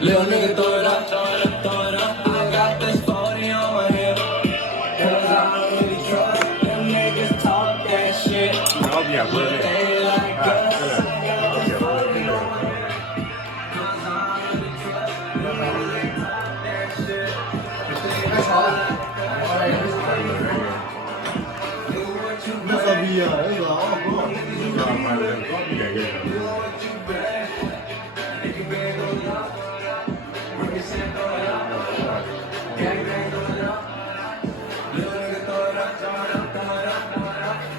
Little nigga throw it up, throw it up, throw it up. I got this 40 on my hip. Cause I don't really trust them niggas talk that shit. But they like us. I got this 40 on my hip. Cause I don't really trust them niggas talk that shit. But they like us. Do what you No sabía eso. do what you bad. If you bad, go loud. Represent, throw it up. Gang bang, throw it up. Little nigga, throw it up, throw it up, throw it up, throw it up.